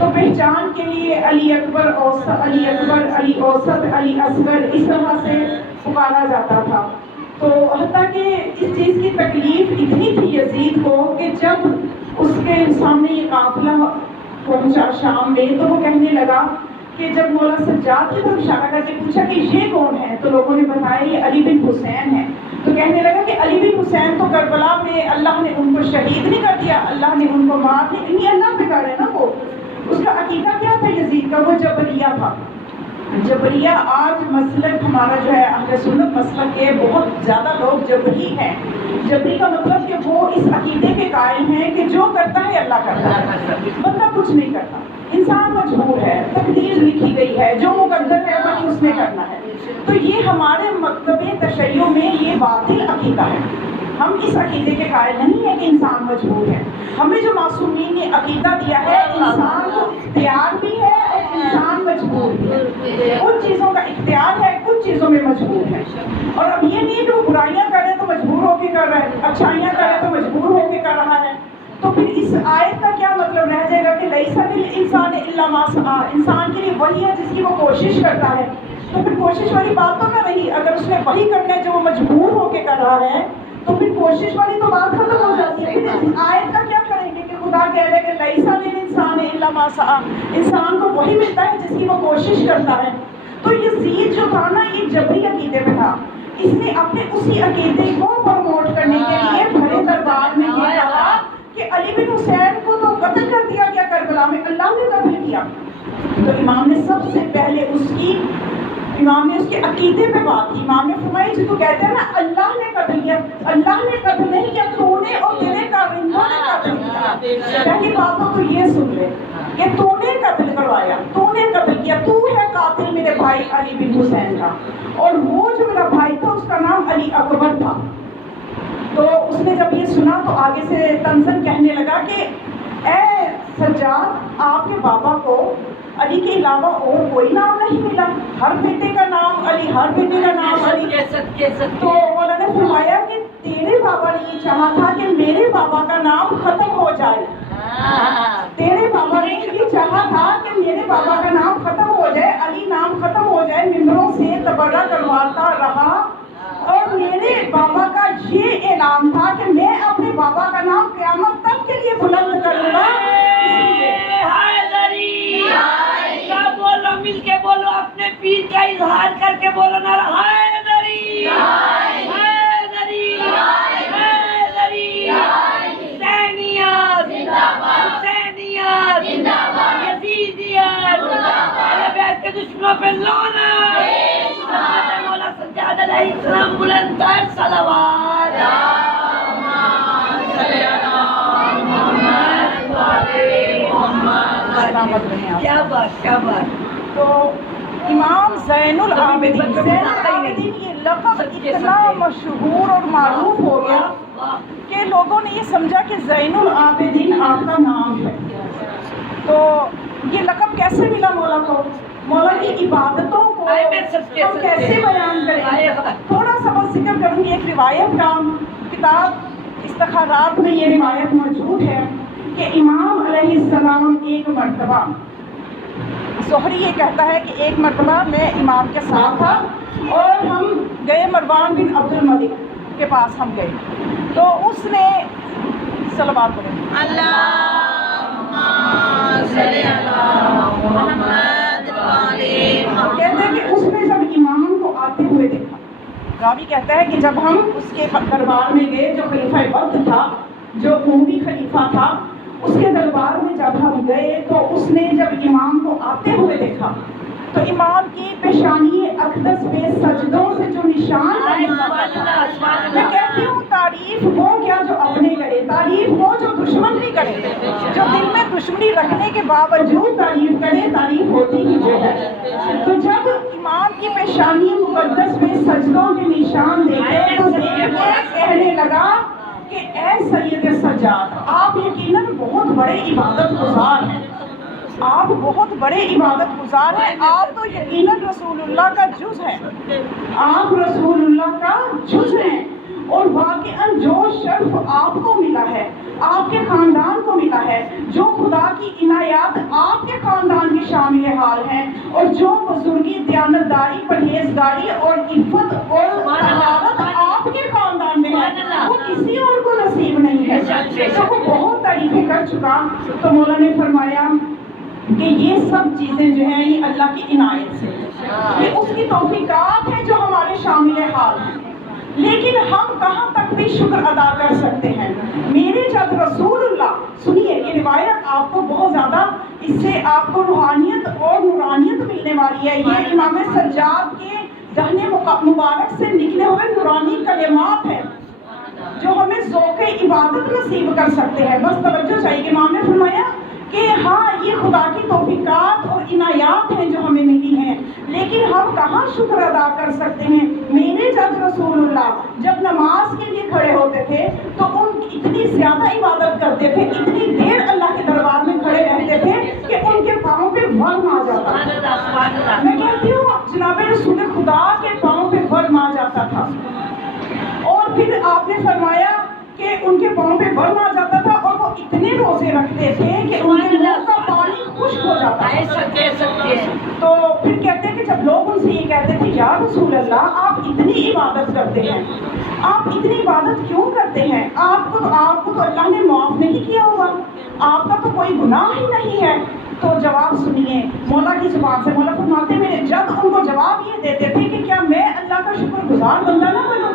تو پہچان کے لیے علی اکبر، علی اکبر، علی اوسط، علی اصغر اس طرح سے پکارا جاتا تھا۔ تو حتیٰ کہ اس چیز کی تکلیف اتنی تھی یزید کو کہ جب اس کے سامنے یہ قافلہ پہنچا شام میں تو وہ کہنے لگا کہ جب مولا سجاد کی طرف اشارہ کر کے پوچھا کہ یہ کون ہے تو لوگوں نے بتایا یہ علی بن حسین ہے۔ تو کہنے لگا کہ علی بن حسین تو کربلا میں اللہ نے ان کو شہید نہیں کر دیا، اللہ نے ان کو مار دیا، انہیں اللہ پہ کر ہے نا وہ۔ اس کا عقیدہ کیا تھا یزید کا؟ وہ جبریہ تھا۔ جبریہ آج مسلک ہمارا جو ہے اہل سنت مسلک کے بہت زیادہ لوگ جبری ہیں۔ جبری کا مطلب کہ وہ اس عقیدے کے قائل ہیں کہ جو کرتا ہے اللہ کرتا ہے، بندہ کچھ نہیں کرتا، انسان مجبور ہے، تقدیر لکھی گئی ہے، جو مقدر ہے وہی اس میں کرنا ہے۔ تو یہ ہمارے مکتب تشیع میں یہ باطل عقیدہ ہے۔ ہم اس عقیدے کے قائل نہیں ہیں کہ انسان مجبور ہے۔ ہمیں جو معصومین نے عقیدہ دیا ہے انسان کو اختیار بھی ہے اور انسان مجبور بھی ہے، کچھ چیزوں کا اختیار ہے، کچھ چیزوں میں مجبور ہے۔ اور اب یہ نہیں کہ وہ برائیاں کر رہے تو مجبور ہو کے کر رہا ہے، اچھائیاں کر رہے تو مجبور ہو کے کر رہا ہے۔ تو پھر اس آیت کا کیا مطلب رہ جائے گا کہ لیس للانسان الا ما سعی، انسان کے لیے وہی ہے جس کی وہ کوشش کرتا ہے۔ تو پھر کوشش والی بات تو نہ رہی، اگر اس نے وہی کرنا ہے جو وہ مجبور ہو کے کر رہا ہے تو پھر کوشش والی تو بات ختم ہو جاتی ہے۔ پھر اس آیت کا کیا کریں گے کہ خدا کہہ رہے کہ لیس للانسان الا ما سعی، انسان کو وہی ملتا ہے جس کی وہ کوشش کرتا ہے۔ تو یزید جو تھا نا یہ جبری عقیدے میں تھا، اس نے اپنے اسی عقیدے کو پروموٹ کرنے کے لیے بڑے دربار میں یہ کہا کہ علی بن حسین کو تو قتل کر دیا گیا کربلا میں، اللہ نے قتل کیا۔ تو امام نے سب سے پہلے اس کے عقیدے پہ بات کی۔ امام نے فرمایا جس کو کہتے ہیں نا اللہ نے قتل کیا، اللہ نے قتل نہیں کیا، تو نے اور تیرے کارندوں نے قتل کیا۔ پہلی بات تو یہ سن لے کہ تو نے قتل کروایا، تو نے قتل کیا، تو ہے قاتل میرے بھائی علی بن حسین کا۔ اور وہ جو میرا بھائی تھا اس کا نام علی اکبر تھا۔ تو اس نے جب یہ سنا تو آگے سے طنزاً کہنے لگا کہ اے سجاد، آپ کے بابا کو علی کے علاوہ اور کوئی نام نہیں ملا، ہر بیٹے کا نام علی، ہر بیٹے کا نام علی۔ تو انہوں نے فرمایا کہ تیرے بابا نے یہ چاہا تھا کہ میرے بابا کا نام ختم ہو جائے، تیرے بابا نے یہ چاہا تھا کہ میرے بابا کا نام ختم ہو جائے، علی نام ختم ہو جائے، ممبروں سے تبرہ کرواتا رہا۔ اور میرے بابا کا یہ اعلان تھا کہ میں اپنے بابا کا نام قیامت تک کے لیے بلند کروں گا۔ بولو، مل کے بولو، اپنے پیر کا اظہار کر کے بولو نا، حیدری حیدری حیدری، حسینیت حسینیت، یزیدیت، اہل بیت کے دشمنوں پہ لعنت، مولا سجاد علیہ السلام بلند تر صلوات۔ کیا بات کیا بات۔ تو امام زین العابدین، یہ لقب اتنا مشہور اور معروف ہو گیا کہ لوگوں نے یہ سمجھا کہ زین العابدین آپ کا نام ہے۔ تو یہ لقب کیسے ملا مولا کو؟ مولا کی عبادتوں کو ہم کیسے بیان کریں؟ تھوڑا سا بس ذکر کروں گی۔ ایک روایت کا کتاب استخارات میں یہ روایت موجود ہے کہ امام علیہ السلام ایک مرتبہ، زہری یہ کہتا ہے کہ ایک مرتبہ میں امام کے ساتھ تھا اور ہم گئے مروان بن عبد الملک کے پاس، ہم گئے تو اس نے صلوات پڑھیں، اللہم صلی علی محمد کہتے ہیں کہ اس نے جب امام کو آتے ہوئے دیکھا، راوی کہتا ہے کہ جب ہم اس کے دربار میں گئے، جو خلیفہ وقت تھا، جو عمومی خلیفہ تھا، اس کے دربار میں جب ہم گئے تو اس نے جب امام کو آتے ہوئے دیکھا تو امام کی پیشانی اقدس پہ سجدوں سے جو نشان ہے، میں کہتی ہوں تعریف وہ کیا جو اپنے کرے، تعریف وہ جو دشمن بھی کرے، جو دل میں دشمنی رکھنے کے باوجود تعریف کرے، تعریف ہوتی ہی وہ ہے۔ تو جب امام کی پیشانی مقدس پہ سجدوں کے نشان دیکھے تو دیکھ کے کہنے لگا کہ اے سید سجاد، آپ یقیناً بہت بڑے عبادت گزار ہیں، آپ بہت بڑے عبادت گزار ہیں، آپ تو یقیناً رسول اللہ کا جز ہیں، آپ رسول اللہ کا جز ہیں، اور واقعاً جو شرف آپ کو ملا ہے، آپ کے خاندان کو ملا ہے، جو خدا کی عنایات آپ کے شامل حال ہیں اور جو بزرگی دیانتداری پرہیزگاری اور عفت اور طہارت آپ کے خاندان میں ہے وہ کسی اور کو نصیب نہیں ہے۔ تو وہ بہت تعریفیں کر چکا، تو مولا نے فرمایا کہ یہ سب چیزیں جو ہیں یہ اللہ کی عنایت سے، یہ اس کی توفیقات ہیں جو ہمارے شامل حال ہیں، لیکن ہم کہاں تک بھی شکر ادا کر سکتے ہیں۔ میرے جد رسول اللہ، سنیے یہ روایت آپ کو بہت زیادہ اس سے آپ کو روحانیت اور نورانیت ملنے والی ہے۔ یہ امام سجاد کے دہنے مبارک سے نکلے ہوئے نورانی کلمات ہیں جو ہمیں ذوق عبادت نصیب کر سکتے ہیں۔ بس توجہ چاہیے کہ امام نے فرمایا کہ ہاں یہ خدا کی توفیقات اور عنایات ہیں جو ہمیں ملی ہیں، لیکن ہم کہاں شکر ادا کر سکتے ہیں۔ میرے جد رسول اللہ جب نماز کے لیے کھڑے ہوتے تھے تو ان اتنی زیادہ عبادت کرتے تھے، اتنی دیر اللہ کے دربار میں کھڑے رہتے تھے کہ ان کے پاؤں پہ ورم آ جاتا تھا۔ میں کہتی ہوں جناب رسول خدا کے پاؤں پہ ورم آ جاتا تھا، اور پھر آپ نے فرمایا کہ ان کے پاؤں پہ ورم آ جاتا تھا اور وہ اتنے روزے رکھتے تھے کہ ان کے منہ کا پانی خشک ہو جاتا تھا۔ تو پھر کہتے ہیں کہ جب لوگ ان سے یہ کہتے تھے یا رسول اللہ آپ اتنی عبادت کرتے ہیں، آپ اتنی عبادت کیوں کرتے ہیں، آپ کو تو اللہ نے معاف نہیں کیا ہوگا، آپ کا تو کوئی گناہ ہی نہیں ہے۔ تو جواب سنیے مولا کی زبان سے، مولا فرماتے میرے جب ان کو جواب یہ دیتے تھے کہ کیا میں اللہ کا شکر گزار بندہ نہ بنوں،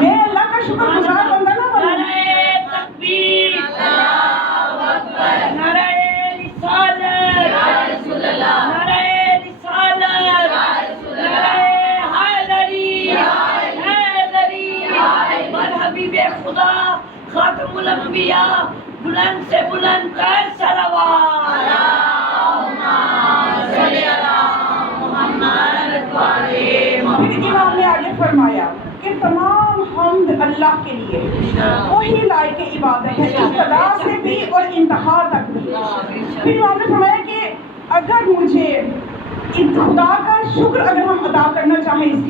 میں اللہ کا شکر گزار بندہ نہ بنوں۔ نعرہ تکبیر، اللہ اکبر، نعرہ رسالت، یا رسول اللہ، نعرہ رسالت، یا رسول اللہ، نعرہ حیدری، حیدری، بر حبیب خدا خاتم الانبیاء بلند سے بلند تر صلوات، اللہم صلی علی محمد وعلی محمد۔ پھر امام نے آگے فرمایا کہ تمام حمد اللہ کے لیے، وہی لائق عبادت ہے ابتدا سے بھی اور انتہا تک بھی۔ پھر امام نے فرمایا کہ اگر مجھے خدا کا شکر اگر ہم ادا کرنا چاہیں اس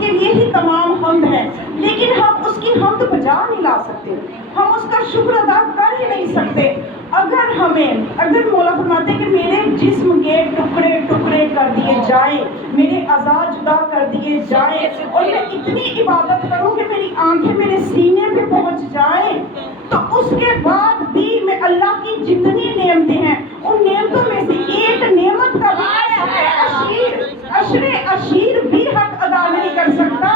کے لیے ہی تمام حمد ہے، لیکن ہم اس کی حمد بجا نہیں لا سکتے، ہم اس کا شکر ادا کر ہی نہیں سکتے۔ اگر مولا فرماتے کہ میرے جسم کے ٹکڑے ٹکڑے کر دیے جائیں، میرے اعضاء جدا کر دیے جائیں اور میں اتنی عبادت کروں کہ میری آنکھیں میرے سینے پہ پہنچ جائیں، تو اس کے بعد بھی میں اللہ کی جتنی نعمتیں ہیں ان نعمتوں میں سے ایک نعمت کا عشیر بھی حق ادا نہیں کر سکتا،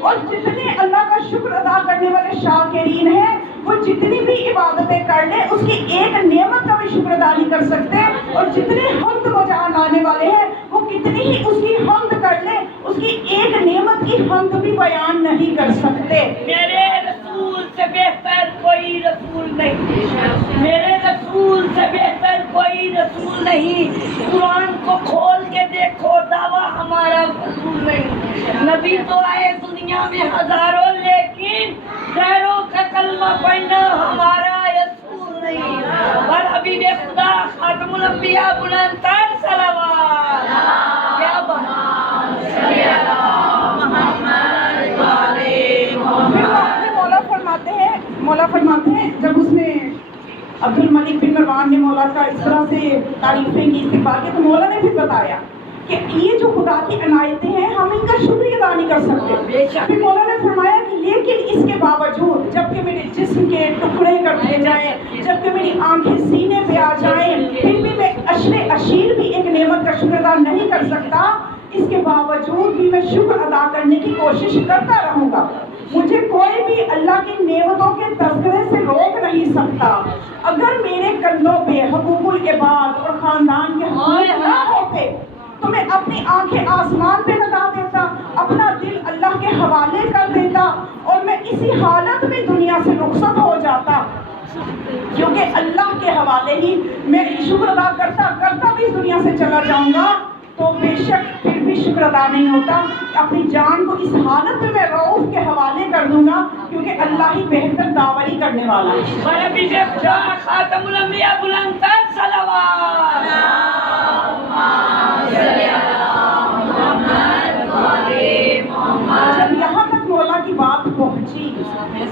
اور جتنے اللہ کا شکر ادا کرنے والے شاکرین ہیں وہ جتنی بھی عبادتیں کر لیں اس کی ایک نعمت کا بھی شکر ادا نہیں کر سکتے، اور جتنے حمد بجا لانے والے ہیں وہ کتنی ہی اس کی حمد کر لیں اس کی ایک نعمت کی حمد بھی بیان نہیں کر سکتے۔ میرے رسول سے بہتر کوئی رسول نہیں، میرے رسول سے بہتر کوئی رسول نہیں، قرآن کو کھول کے دیکھو دعویٰ ہمارا رسول نہیں۔ نبی تو آئے دنیا میں ہزاروں، لیکن غیروں کا کلمہ پڑھنا ہمارا رسول نہیں۔ اور حبیب خدا خاتم الانبیاء بلند تر صلوات، کیا بات ہے۔ مولا فرماتے ہیں جب اس نے عبد الملک بن مروان نے مولا کا اس طرح سے تعریفیں کی، استقبال کی، تو مولا نے بھی بتایا کہ یہ جو خدا کی عنایتیں ہیں ہم ان کا شکر ادا نہیں کر سکتے۔ پھر مولا نے فرمایا کہ لیکن اس کے باوجود جبکہ میرے جسم کے ٹکڑے کر دیے جائیں، جبکہ میری آنکھیں سینے پہ آ جائیں، پھر بھی میں عشیر بھی ایک نعمت کا شکر ادا نہیں کر سکتا، اس کے باوجود بھی میں شکر ادا کرنے کی کوشش کرتا رہوں گا۔ مجھے کوئی بھی اللہ کی نعمتوں کے تذکرے سے روک نہیں سکتا۔ اگر میرے کندھوں پہ حقوق العباد اور خاندان کے حقوق نہ ہوتے تو میں اپنی آنکھیں آسمان پہ لگا دیتا، اپنا دل اللہ کے حوالے کر دیتا اور میں اسی حالت میں دنیا سے رخصت ہو جاتا، کیونکہ اللہ کے حوالے ہی میں شکر ادا کرتا بھی دنیا سے چلا جاؤں گا تو بے شک پھر بھی شکر ادا نہیں ہوتا۔ اپنی جان کو اس حالت میں رؤوف کے حوالے کر دوں گا، کیونکہ اللہ ہی بہتر داوری کرنے والا ہے۔ اور ابھی سے خدا خاتم الانبیاء بلند تر صلوات، جب یہاں تک مولا کی بات پہنچی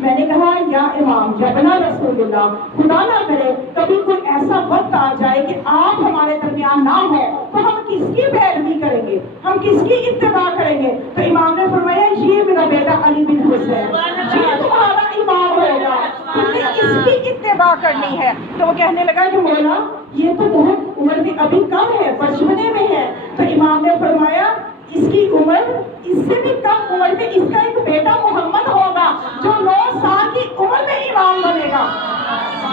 میں نے کہا یا امام جبنا رسول اللہ، خدا نہ کرے کبھی کوئی ایسا وقت آ جائے کہ آپ ہمارے درمیان نہ ہو تو ہم کس کی پیروی کریں گے، ہم کس کی اتباع کریں گے؟ تو امام نے فرمایا یہ میرا بیٹا علی بن حسین یہ تمہارا امام ہوگا، تم نے اس کی اتباع کرنی ہے. تو وہ کہنے لگا کہ مولا یہ تو بہت عمر میں ابھی کم ہے، بچپنے میں ہے. تو امام نے فرمایا اس کی عمر اس سے بھی کم عمر میں اس کا ایک بیٹا محمد ہوگا جو 9 سال کی عمر میں امام بنے گا،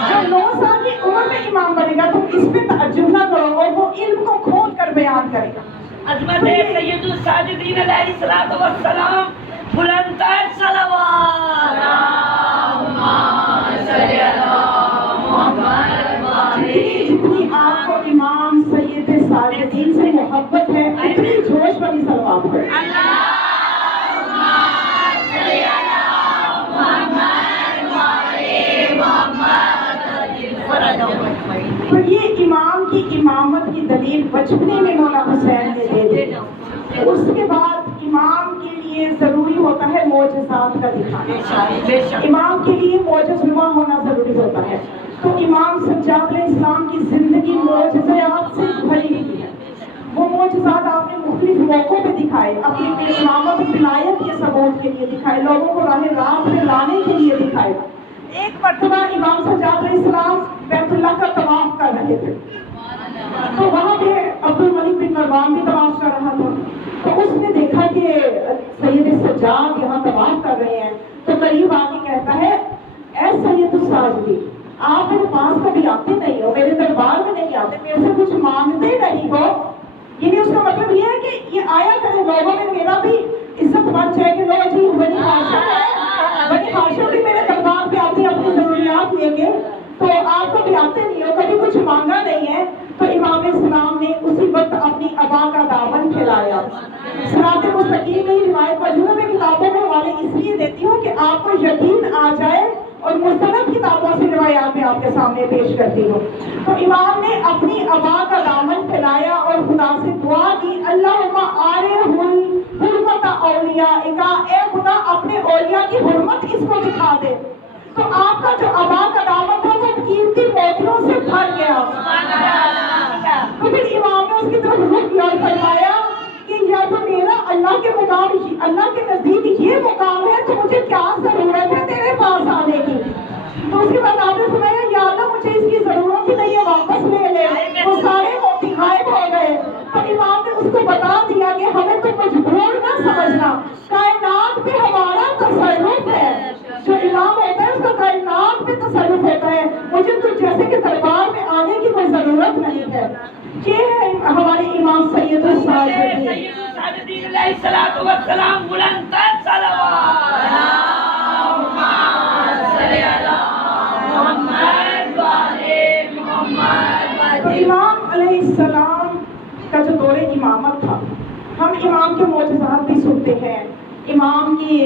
جو 9 سال کی عمر میں امام بنے گا. تم اس پہ تعجب نہ کرو، اور وہ علم کو کھول کر بیان کرے گا. عظمت سید الساجدین علیہ الصلوۃ والسلام، بلند تر صلوات جتنی آپ کو امام سید ساجدین سے محبت ہے اتنی جوش والی صلوات ہے. تو یہ امام کی امامت کی دلیل بچپنے میں مولا حسین نے دے دی. اس کے بعد امام کے لیے ضروری ہوتا ہے معجزات کا دکھانا، امام کے لیے معجز نما ہونا ضروری ہوتا ہے. تو امام سجاد علیہ السلام کی زندگی معجزات سے بھری ہوئی ہے. وہ معجزات آپ نے مختلف موقعوں پہ دکھائے، اپنی امامت ولایت کے ثبوت کے لیے دکھائے، لوگوں کو راہ راست میں لانے کے لیے دکھائے. ایک مرتبہ امام سجاد علیہ السلام بیت اللہ کا طواف کر رہے تھے، تو وہاں پہ عبد الملک بن مروان بھی طواف کر رہا تھا. تو اس نے دیکھا کہ سید سجاد یہاں طواف کر رہے ہیں، تو قریب آ کے کہتا ہے اے سید الساجدین آپ میرے پاس کبھی آتے نہیں ہو، میرے دربار میں نہیں آتے، میرے سے کچھ مانگتے نہیں ہو. یعنی اس کا مطلب یہ ہے کہ یہ آیا کرے، لوگوں میں میرا بھی عزت بن جائے کہ لوگ جی بنی ہاشم ہے، بنی ہاشم بھی میرے دربار پہ آتے اپنی ضروریات لے کے، تو آپ کبھی آتے نہیں ہو، کبھی کچھ مانگا نہیں ہے. تو امام اسلام نے اسی وقت اپنی ابا کا دامن پھیلایا. صراط مستقیم کی روایت موجود ہے، کتابوں میں حوالے اس لیے دیتی ہوں کہ آپ کو یقین آ جائے اور مستند کتابوں سے روایات میں آپ کے سامنے پیش کرتی ہوں. تو امام نے اپنی ابا کا دامن پھیلایا اور خدا سے دعا کی اللہم آرہم حرمت اولیاء، اے خدا اپنے اولیاء کی حرمت اس کو دکھا دے. تو آپ کا جو ابا کا دامن تھا وہ قیمتی موتیوں سے بھر گیا. تو پھر امام نے اس کی طرف رخ کیا اور فرمایا کہ یا تو میرا اللہ کے مقام، اللہ کے نزدیک یہ مقام ہے تو مجھے کیا ضرورت ہے تیرے پاس آنے کی. تو اس کے بعد آپ نے فرمایا یا اللہ مجھے اس کی ضرورت ہی نہیں ہے، واپس لے لے. وہ سارے موتی غائب ہو گئے. تو امام نے اس کو بتا دیا کہ ہمیں تو مجبور نہ سمجھنا، کائنات پہ ہمارا تصرف ہے. جو امام ہوتا ہے اس کا کائنات پہ تصرف ہوتا ہے، مجھے تو جیسے کہ دربار میں آنے کی کوئی ضرورت نہیں ہے. یہ ہے ہمارے امام سید الساجدین علیہ الصلوۃ والسلام، بلند تر صلوات تو امام علیہ السلام کا جو دور امامت تھا، ہم امام کے معجزات بھی سنتے ہیں، امام کی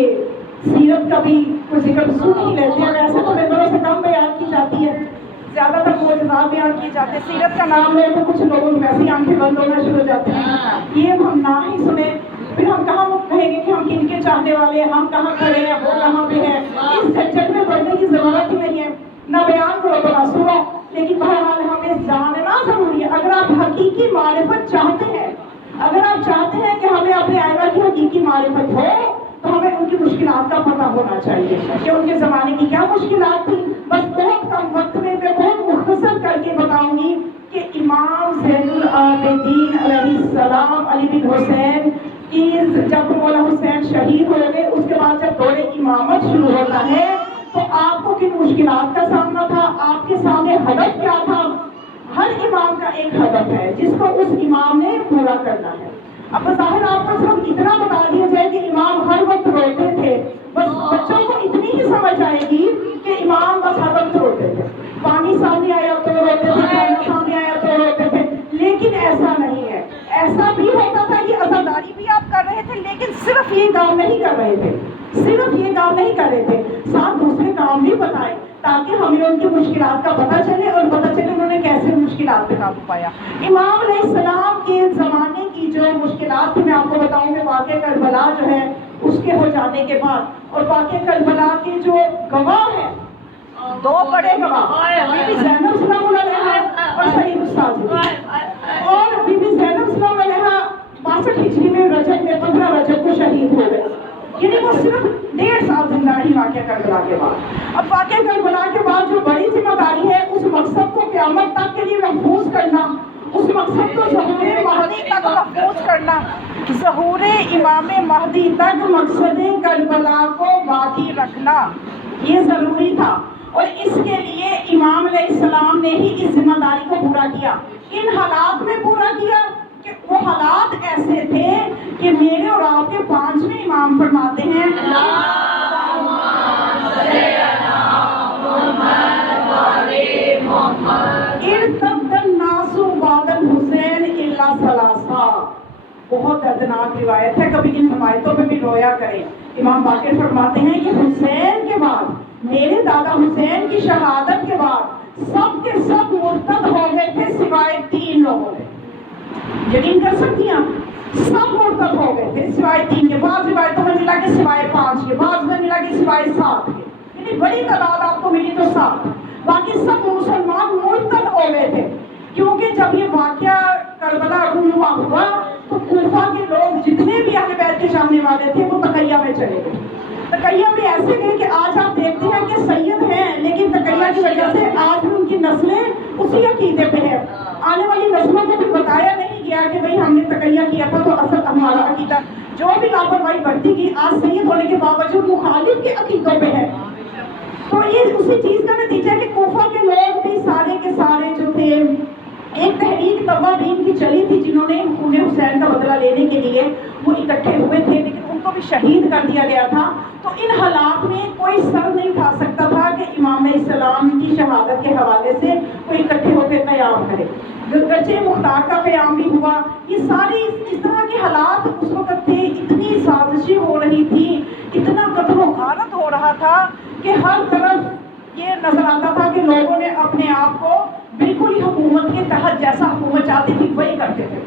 سیرت کا بھی کوئی ذکر سن ہی لیتے ہیں. ویسے تو ممبروں سے کم بیان کی جاتی ہے، زیادہ تر معجزات بیان کی جاتے ہیں. سیرت کا نام لے تو کچھ لوگوں کی ویسے ہی آنکھیں بند ہونا شروع ہو جاتے ہیں. یہ ہم نہ ہی سنیں پھر ہم کہاں کہیں گے کہ ہم کن کے چاہنے والے ہیں، ہم کہاں کھڑے ہیں، وہ کہاں پہ ہیں. اس جھنجٹ میں پڑھنے کی ضرورت ہی نہیں ہے، نہ بیان کرو تو نہ سنو. لیکن بہرحال ہمیں جاننا ضروری ہے. اگر آپ حقیقی معرفت چاہتے ہیں، اگر آپ چاہتے ہیں کہ ہمیں اپنے آئمہ کی حقیقی معرفت ہو تو ہمیں ان کی مشکلات کا پتہ ہونا چاہیے کہ ان کے زمانے کی کیا مشکلات تھیں. بس بہت کم وقت میں بہت مختصر کر کے بتاؤں گی کہ امام زین العابدین علیہ السلام علی بن حسین کی جب مولا حسین شہید ہو گئے، اس کے بعد جب دور امامت شروع ہوتا ہے تو آپ کو کن مشکلات کا سامنا تھا، آپ کے سامنے ہدف کیا تھا. ہر امام کا ایک ہدف ہے جس کو اس امام نے پورا کرنا ہے. اب بظاہر آپ کو صرف اتنا بتا دیا جائے کہ امام ہر وقت روتے تھے، بس بچوں کو اتنی ہی سمجھ آئے گی کہ امام بس ہر وقت روتے تھے. پانی سامنے آیا تو روتے تھے، کھانا سامنے آیا تو روتے تھے. لیکن ایسا نہیں ہے. ایسا بھی ہوتا تھا کہ عزاداری بھی آپ کر رہے تھے، لیکن صرف یہ کام نہیں کر رہے تھے، صرف یہ کام نہیں کر رہے تھے، ساتھ دوسرے کام بھی بتائیں تاکہ ہمیں ان کی مشکلات کا پتہ چلے اور پتہ چلے انہوں نے کیسے مشکلات پہ قابو پایا. امام علیہ السلام کے زمانے کی جو مشکلات تھی میں آپ کو بتاؤں کہ واقعہ کربلا جو ہے اس کے ہو جانے کے بعد، اور واقعہ کربلا کے جو گواہ ہیں، دو بڑے گواہ، بی بی زینب سلام اللہ علیہا اور سید استاد، اور بی بی زینب سلام اللہ علیہا 62 ہجری میں رجب میں 15 رجب کو شہید ہو گئے، یعنی وہ صرف 1.5 سال زندہ رہی واقعہ کربلا کے بعد۔ اب واقعہ کربلا کے بعد جو بڑی ذمہ داری ہے اس مقصد کو قیامت تک کے لیے محفوظ کرنا، اس مقصد کو ظہور مہدی تک محفوظ کرنا، ظہور امام مہدی تک مقصد کربلا کو باقی رکھنا، یہ ضروری تھا، اور اس کے لیے امام علیہ السلام نے ہی اس ذمہ داری کو پورا کیا۔ ان حالات میں پورا کیا کہ وہ حالات ایسے تھے کہ میرے اور آپ کے 5ویں امام فرماتے ہیں ارتد الناس بعد الحسین الا ثلاثہ، بہت دردناک روایت ہے، کبھی ان روایتوں میں بھی رویا کریں۔ امام باقر فرماتے ہیں کہ حسین کے بعد، میرے دادا حسین کی شہادت کے بعد سب کے سب مرتد ہو گئے تھے سوائے 3 لوگوں نے، یقین کر سکتی ہیں آپ، سب مرتد ہو گئے تھے سوائے 3 کے، بعض روایتوں میں ملا کہ سوائے 5 کے، بعض میں ملا کہ سوائے 7 کے، یعنی بڑی تعداد آپ کو ملی تو 7، باقی سب مسلمان مرتد ہو گئے تھے، کیونکہ جب یہ واقعہ کربلا رونما ہوا تو کوفہ کے لوگ جتنے بھی اہل بیت کے چاہنے والے تھے وہ تقیہ میں چلے گئے۔ تقیہ میں ایسے گئے کہ آج آپ دیکھتے ہیں کہ سید ہیں لیکن تقیہ کی وجہ سے آج بھی ان کی نسلیں اسی عقیدے پہ ہیں، آنے والی نسلوں کو بھی بتایا نہیں گیا کہ بھئی ہم نے تقیہ کیا تھا تو اصل ہمارا عقیدہ، جو بھی لاپرواہی بڑھتی گئی آج سید ہونے کے باوجود مخالف کے عقیدوں پہ ہے۔ تو یہ اسی چیز کا نتیجہ ہے کہ کوفہ کے لوگ بھی سارے کے سارے جو تھے، ایک تحریک توابین کی چلی تھی جنہوں نے خون حسین کا بدلہ لینے کے لیے وہ اکٹھے ہوئے تھے، لیکن ان کو بھی شہید کر دیا گیا تھا۔ تو ان حالات میں کوئی سر نہیں اٹھا سکتا تھا کہ امام علیہ السلام کی شہادت کے حوالے سے کوئی اکٹھے ہو کے قیام کرے، گرچہ مختار کا قیام بھی ہوا۔ یہ ساری اس طرح کے حالات اس وقت تھے، اتنی سازشیں ہو رہی تھی، اتنا قتل و غارت ہو رہا تھا کہ ہر طرف یہ نظر آتا تھا کہ لوگوں نے اپنے آپ کو بالکل ہی حکومت کے تحت، جیسا حکومت چاہتی تھی وہی کرتے تھے،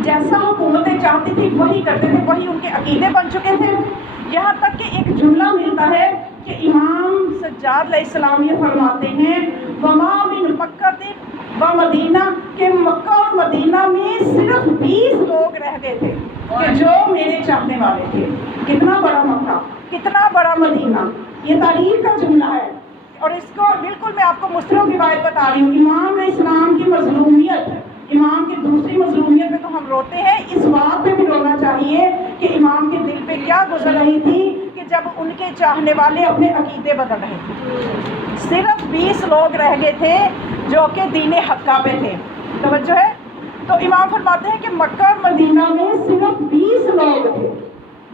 جیسا حکومتیں چاہتی تھی وہی کرتے تھے، وہی ان کے عقیدے بن چکے تھے۔ یہاں تک کہ ایک جملہ ملتا ہے کہ امام سجاد علیہ السلام یہ فرماتے ہیں وما من مکہ و مدینہ، کہ مکہ اور مدینہ میں صرف 20 لوگ رہ گئے تھے کہ جو میرے چاہنے والے تھے۔ کتنا بڑا مکہ، کتنا بڑا مدینہ، یہ تاریخ کا جملہ ہے۔ اور اس کو بالکل میں آپ کو مسلم روایت بتا رہی ہوں، امام علیہ السلام کی مظلومیت، امام کی دوسری مظلومیت میں تو ہم روتے ہیں، اس بات پہ بھی رونا چاہیے کہ امام کے دل پہ کیا گزر رہی تھی کہ جب ان کے چاہنے والے اپنے عقیدے بدل رہے تھے۔ صرف 20 لوگ رہ گئے تھے جو کہ دین حقہ پہ تھے، توجہ ہے۔ تو امام فرماتے ہیں کہ مکہ اور مدینہ میں صرف 20 لوگ تھے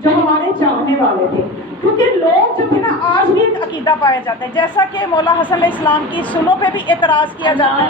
جو ہمارے چاہنے والے تھے، کیونکہ لوگ جو تھے نا آج بھی ایک عقیدہ پایا جاتا ہے، جیسا کہ مولا حسن علیہ السلام کی سنوں پہ بھی اعتراض کیا جاتا ہے۔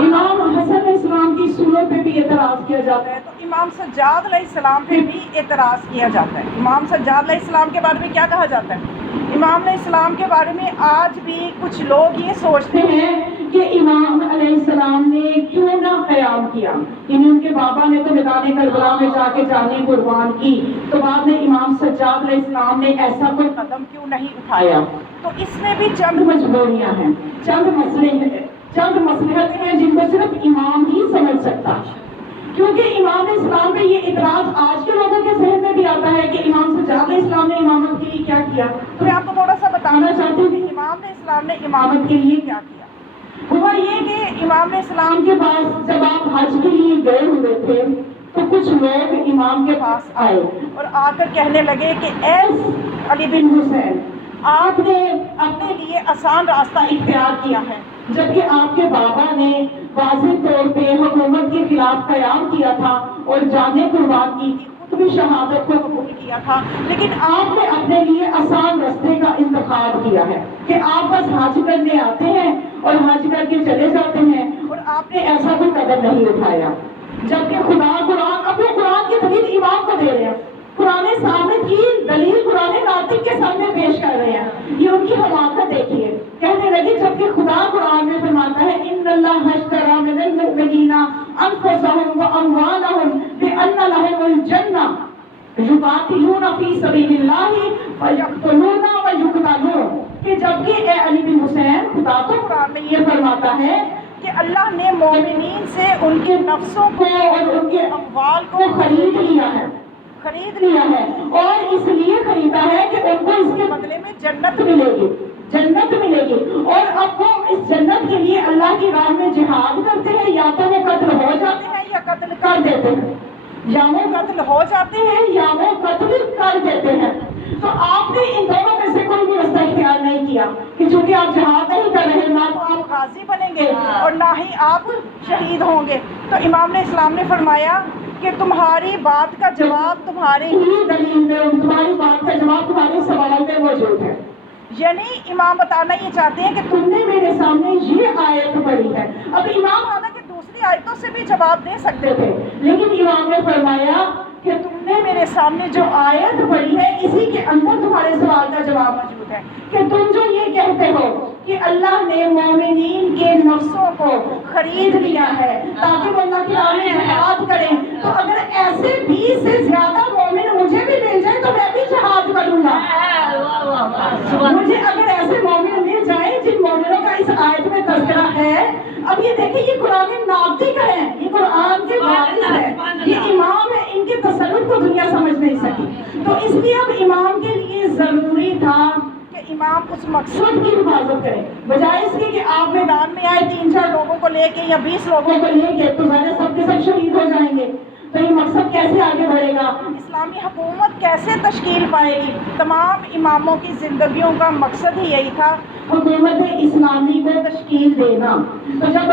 امام حسن علیہ السلام کی سنوں پہ بھی اعتراض کیا جاتا ہے، تو امام سجاد علیہ السلام پہ بھی اعتراض کیا جاتا ہے۔ امام سجاد علیہ السلام کے بارے میں کیا کہا جاتا ہے؟ امام علیہ السلام کے بارے میں آج بھی کچھ لوگ یہ سوچتے ہیں کہ امام علیہ السلام نے کیوں نہ قیام کیا، یعنی ان کے بابا نے تو میدان کربلا میں جا کے جانیں قربان کی، تو بعد میں امام سجاد علیہ السلام نے ایسا کوئی قدم کیوں نہیں اٹھایا؟ تو اس میں بھی چند مجبوریاں ہیں، چند مسئلے ہیں، چند مصلحتیں ہیں جن کو صرف امام ہی سمجھ سکتا ہے۔ کیونکہ امام علیہ السلام پہ یہ اعتراض آج کے لوگوں کے ذہن میں بھی آتا ہے کہ امام سجاد علیہ السلام نے امامت کے لیے کیا کیا، تو میں آپ کو تھوڑا سا بتانا چاہتی ہوں کہ امام علیہ السلام نے امامت کے لیے کیا کیا۔ ہوا یہ کہ امام علیہ السلام کے پاس جب آپ حج کے لیے گئے ہوئے تھے تو کچھ لوگ امام کے پاس آئے اور آ کر کہنے لگے کہ اے علی بن حسین، آپ نے اپنے لیے آسان راستہ اختیار کیا ہے، جبکہ آپ کے بابا نے واضح طور پہ حکومت کے خلاف قیام کیا تھا اور جانیں قربان کی تھی، خود بھی شہادت کو قبول کیا تھا، لیکن آپ نے اپنے لیے آسان راستے کا انتخاب کیا ہے کہ آپ بس حج کرنے آتے ہیں اور حج کر کے چلے جاتے ہیں، اور آپ نے ایسا کوئی قدم نہیں اٹھایا، جبکہ خدا قرآن اپنے قرآن کی دلیل امام کو دے رہے ہیں، قرآن سامنے کی دلیل قرآن ناطق کے سامنے پیش کر رہے ہیں، یہ ان کی حماقت دیکھیے، کہنے لگے جبکہ خدا قرآن میں فرماتا ہے ان اللہ اشتری من المؤمنین أنفسهم وأموالهم بأن لهم الجنة یقاتلون فی سبیل اللہ فیقتلون ویقتلون، کہ جبکہ اے علی بن حسین خدا تو قرآن میں یہ فرماتا ہے کہ اللہ نے مومنین سے ان کے نفسوں کو اور ان کے اموال کو خرید لیا ہے اور اس لیے خریدا ہے کہ ان کو اس کے بدلے میں جنت ملے گی اور اب وہ اس جنت کے لیے اللہ کی راہ میں جہاد کرتے ہیں، یا تو وہ قتل ہو جاتے ہیں یا قتل کر دیتے ہیں، یا وہ قتل ہو جاتے ہیں یا وہ قتل کر دیتے ہیں۔ تو آپ نے ان دونوں میں سے کوئی بھی رستہ اختیار نہیں کیا کہ چونکہ آپ جہاد نہیں کر رہے، نہ تو آپ غازی بنیں گے اور نہ ہی آپ شہید ہوں گے۔ تو امام اسلام نے فرمایا کہ تمہاری بات کا جواب تمہاری ہی دلیل میں، تمہاری بات کا جواب تمہارے سوال میں موجود ہے۔ یعنی امام بتانا یہ چاہتے ہیں کہ تم نے میرے سامنے یہ آیت پڑھی ہے۔ اب امام حالانکہ دوسری آیتوں سے بھی جواب دے سکتے تھے، لیکن امام نے فرمایا کہ تم نے میرے سامنے جو آیت پڑھی ہے اسی کے اندر تمہارے سوال کا جواب موجود ہے کہ تم جو یہ کہتے ہو کہ اللہ نے مومنین کے نفسوں کو خرید لیا ہے تاکہ وہ اللہ کی راہ میں جہاد کریں، تو اگر ایسے 20 سے زیادہ مومن مجھے بھی مل جائیں تو میں بھی جہاد کروں گا۔ مجھے اگر ایسے مومن مل جائیں جن مومنوں کا اس آیت میں تذکرہ ہے، اب یہ دیکھیں یہ قرآن ناطق ہے، یہ قرآن کے وارث ہے، یہ امام ہے، ان کے تصرف کو دنیا سمجھ نہیں سکی۔ تو اس لیے اب امام کے لیے ضروری تھا کہ امام اس مقصد کی حفاظت کرے، بجائے اس کے کہ آپ میدان میں آئے 3-4 لوگوں کو لے کے یا 20 لوگوں کو لے کے تو ظاہر سب کے سب شہید ہو جائیں گے، تو یہ مقصد کیسے آگے بڑھے گا، اسلامی حکومت کیسے تشکیل پائے گی۔ تمام اماموں کی زندگیوں کا مقصد ہی یہی تھا، حکومت اسلامی کو تشکیل دینا۔ تو جب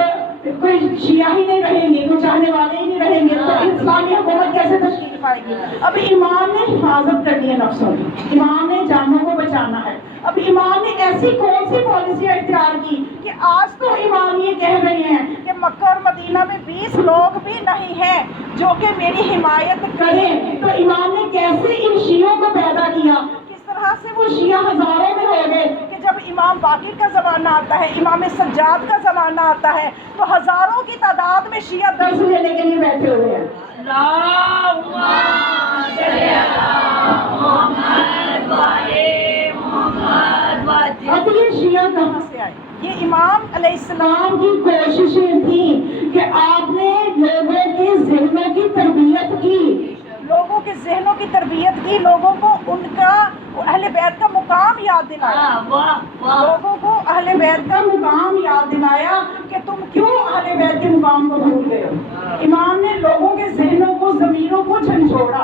کوئی شیعہ ہی نہیں رہیں گے، کوئی چاہنے والے ہی نہیں رہیں گے تو اسلامی حکومت کیسے تشکیل پائے گی۔ اب امام نے حفاظت کرنی ہے نفسوں کی، امام نے جانوں کو بچانا ہے۔ اب امام نے ایسی کون سی پالیسی اختیار کی کہ آج تو امام یہ کہہ رہے ہیں کہ مکہ اور مدینہ میں 20 لوگ بھی نہیں ہیں جو کہ میری حمایت کریں، تو امام نے کیسے ان شیعوں کو پیدا کیا، کس طرح سے وہ شیعہ ہزاروں میں ہو گئے کہ جب امام باقر کا زمانہ آتا ہے، امام سجاد کا زمانہ آتا ہے تو ہزاروں کی تعداد میں شیعہ درس لینے کے لیے بیٹھے ہوئے ہیں۔ اب یہ شیعہ کہاں سے آئے؟ یہ امام علیہ السلام کی کوششیں تھیں کہ آپ نے لوگوں کے ذہنوں کی تربیت کی، لوگوں کو ان کا اہل بیت کا مقام یاد دلایا، لوگوں کو اہل بیت کا مقام یاد دلایا کہ تم کیوں اہل بیت کے مقام کو بھول گئے ہو۔ امام نے لوگوں کے ذہنوں کو، ضمیروں کو جھنجھوڑا،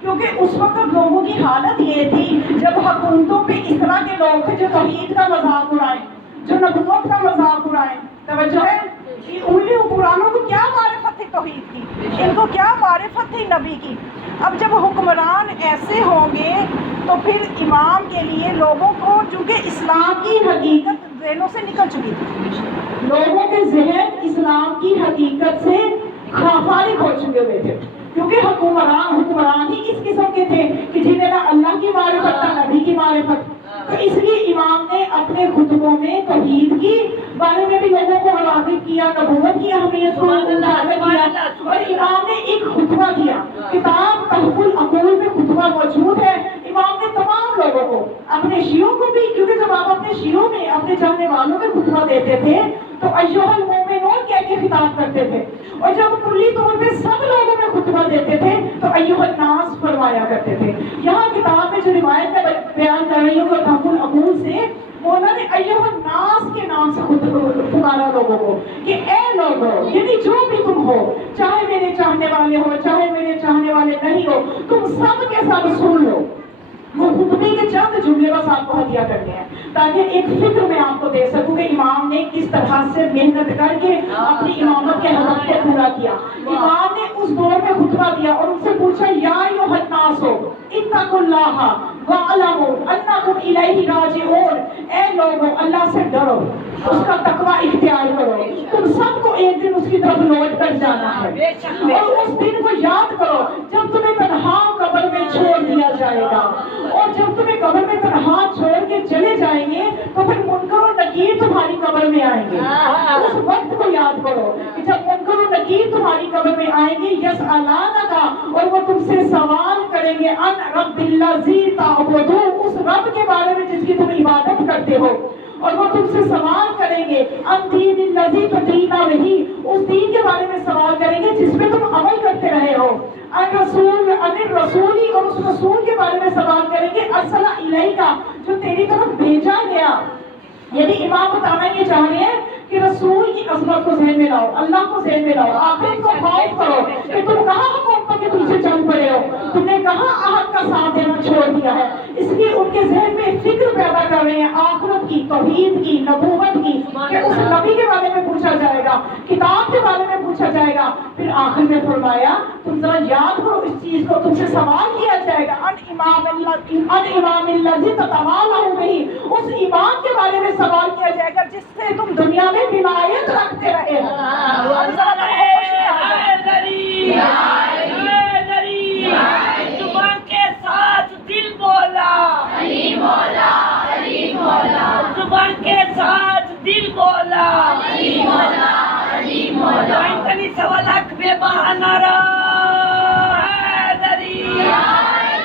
کیونکہ اس وقت لوگوں کی حالت یہ تھی جب حکومتوں پہ اس طرح کے لوگ تھے جو توحید کا مذاق اڑائیں، جو نبوت کا مذاق اڑائیں۔ توجہ ہے، انہیں حکمرانوں کو کیا معرفت تھی توحید کی، ان کو کیا معرفت تھی نبی کی۔ اب جب حکمران ایسے ہوں گے تو پھر امام کے لیے لوگوں کو، چونکہ اسلام کی حقیقت ذہنوں سے نکل چکی تھی، لوگوں کے ذہن اسلام کی حقیقت سے فارغ ہو چکے ہوئے تھے، کیونکہ حکمران ہی اس قسم کے تھے کہ جنہیں نہ اللہ کی معرفت نہ نبی کی معرفت۔ تو اس لیے امام نے اپنے خطبوں میں توحید کی بارے میں بھی لوگوں کو واقف کیا، نبوت کی اہمیت کو اجاگر کیا، اور امام نے ایک خطبہ دیا، کتاب تحف العقول میں خطبہ موجود ہے۔ امام نے تمام لوگوں کو، اپنے شیعوں کو بھی، کیونکہ جب آپ اپنے شیعوں میں، اپنے چاہنے والوں میں خطبہ دیتے تھے تو ایھا المؤمنون کہہ کے خطاب کرتے تھے، اور جب کلی طور پہ سب لوگوں میں خطبہ دیتے تھے تو ایھا الناس فرمایا کرتے تھے۔ یہاں کتاب میں جو روایت میں بیان کر رہی ہوں وہ تحف العقول سے، انہوں نے ایھا الناس کے نام سے خود پکارا لوگوں کو کہ اے لوگوں، یعنی جو بھی تم ہو، چاہے میرے چاہنے والے ہو چاہے میرے چاہنے والے نہیں ہو، تم سب کے سب سن لو۔ وہ خطبے کے چند جملے بس آپ کو ہدیہ کرنے ہیں تاکہ ایک فکر میں آپ کو دے سکوں کہ امام نے کس طرح سے محنت کر کے اپنی امامت کے ہدف کو پورا کیا۔ امام نے اس دور میں خطبہ دیا اور ان سے پوچھا، یا ایھا الناس اتقوا اللہ واعلموا انکم الیہ راجعون، اے لوگوں اللہ سے ڈرو، اس کا تقوی اختیار کرو، تم سب کو ایک دن اس کی طرف لوٹ کر جانا ہے، اور اس دن کو یاد کرو جب تمہیں تنہا قبر میں چھوڑ دیا جائے گا، اور جب تمہیں قبر میں تنہا چھوڑ کے چلے جائیں گے تو پھر منکر و نکیر تمہاری قبر میں آئیں گے۔ اس وقت کو یاد کرو کہ جب منکر و نکیر نکیر تمہاری قبر میں آئیں گے، یسألونک، اور وہ تم سے سوال کریں گے، ان رب الذی تعبدون، اس رب کے بارے میں جس کی تم عبادت کرتے ہو، اور وہ تم سے سوال کریں گے ان دین الذی تدین بہ، اس دین کے بارے میں سوال کریں گے جس میں تم عمل کرتے رہے ہو، ان الرسولی، اور اس رسول کے بارے میں سوال کریں گے ارسل الیک، جو تیری طرف بھیجا گیا۔ یعنی امام بتانا یہ چاہ رہے ہیں کہ رسول کی عظمت کو ذہن میں لاؤ، اللہ کو ذہن میں لاؤ، آخرت کو خوف کرو کہ تم کہاں حکومتوں کے پیچھے چل پڑے ہو، تم نے کہاں عہد کا ساتھ دینا چھوڑ دیا ہے۔ اس لیے ان کے ذہن میں فکر پیدا کر رہے ہیں آخرت کی، توحید کی، نبوت کی، کہ اس نبی کے بارے میں پوچھا جائے گا، کتاب کے بارے میں پوچھا جائے گا۔ پھر آخر میں فرمایا تم ذرا یاد کرو اس چیز کو، تم سے سوال کیا جائے گا ان امام الذی تتوالوا بہ، اس امام کے بارے میں سوال کیا جائے گا جس سے تم دنیا میں ولایت رکھتے رہے ہو۔ زبان کے ساتھ دل بولا، علی مولا، علی مولا، زبان کے ساتھ دل بولا، علی مولا، علی مولا، انتنی سوالک بے بہانارا، حیدری،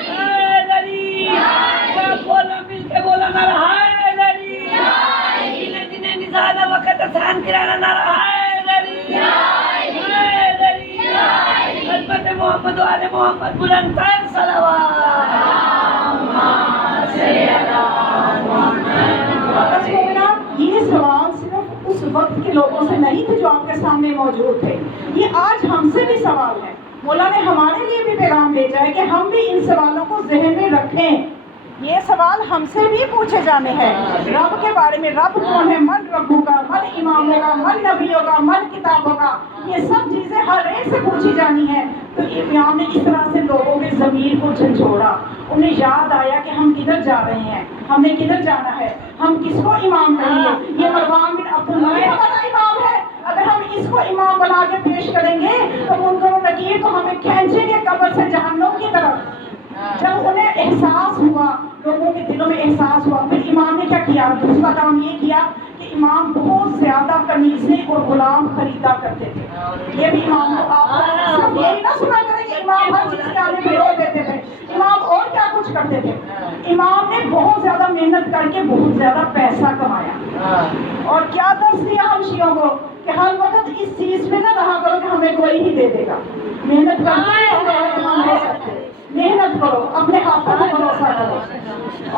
حیدری، سب بولا مل کے بولا نارا حیدری، جنہیں جنہیں نزادہ وقت آسان کرانا نارا حیدری، حیدری، خدمت محمد و آل محمد بلند تر صلوات۔ یہ سوال صرف اس وقت کے لوگوں سے نہیں تھے جو آپ کے سامنے موجود تھے، یہ آج ہم سے بھی سوال ہے۔ مولا نے ہمارے لیے بھی پیغام بھیجا ہے کہ ہم بھی ان سوالوں کو ذہن میں رکھیں۔ یہ سوال ہم سے بھی پوچھے جانے ہیں رب کے بارے میں، رب کون ہے، من رب ہوگا، من امام ہوگا، من نبی ہوگا، من کتاب ہوگا، یہ سب چیزیں ہر ایک سے پوچھی جانی ہے۔ تو امام نے اس طرح سے لوگوں کے ضمیر کو جھنجھوڑا، انہیں یاد آیا کہ ہم کدھر جا رہے ہیں، ہم نے کدھر جانا ہے، ہم کس کو امام کریں گے۔ یہ مروان بن عبداللہ ہمارا امام ہے، اگر ہم اس کو امام بنا کے پیش کریں گے تو منکر و نکیر تو ہمیں کھینچیں گے قبر سے جہنم کی طرف۔ جب انہیں احساس ہوا، لوگوں کے دلوں میں احساس ہوا، پھر امام نے کیا کیا، دوسرا کام یہ کیا کہ امام بہت زیادہ کنیزیں اور غلام خریدا کرتے تھے۔ یہ بھی امام کو آپ صرف یہی نہ سنا کریں کہ امام ہر چیز کے آگے بڑھا دیتے تھے، امام اور کیا کچھ کرتے تھے۔ امام نے بہت زیادہ محنت کر کے بہت زیادہ پیسہ کمایا، اور کیا درس دیا ہم شیعوں کو کہ ہر وقت اس چیز میں نہ رہا کرو کہ ہمیں کوئی ہی دے دے گا، محنت کرتے امام ہو سکتے، محنت کرو، اپنے ہاتھوں کو بھروسہ کرو۔